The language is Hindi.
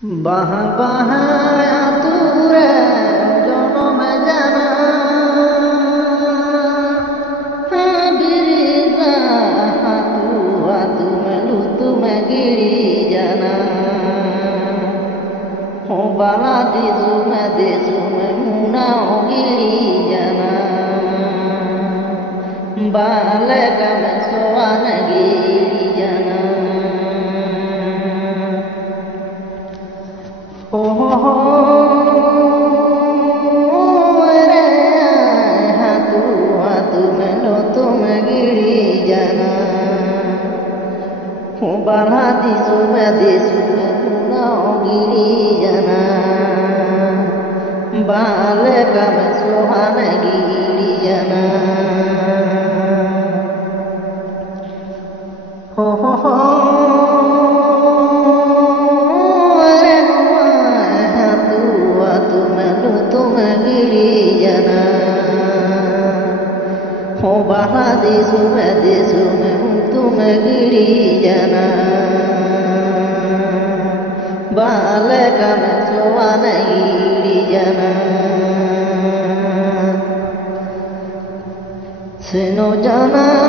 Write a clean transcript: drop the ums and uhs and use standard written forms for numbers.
बाह बाह आतुरे जनम जाना बिरिजा हातु आतु मेलु तुम गिरी जाना हो बाला देसु में मुना गिरी जाना बाले का में सोवान गिरी जाना रे हातु मेलो तुम गिरी जाना हो बाला देसु में मुना गिरी जाना बाले का में सोहान गिरी जाना हो रे हातु मेलो तुम गिरी जाना हो बाला देसु में तुम गिरी जाना बाले का में सोवान गिरी जाना सुनो जाना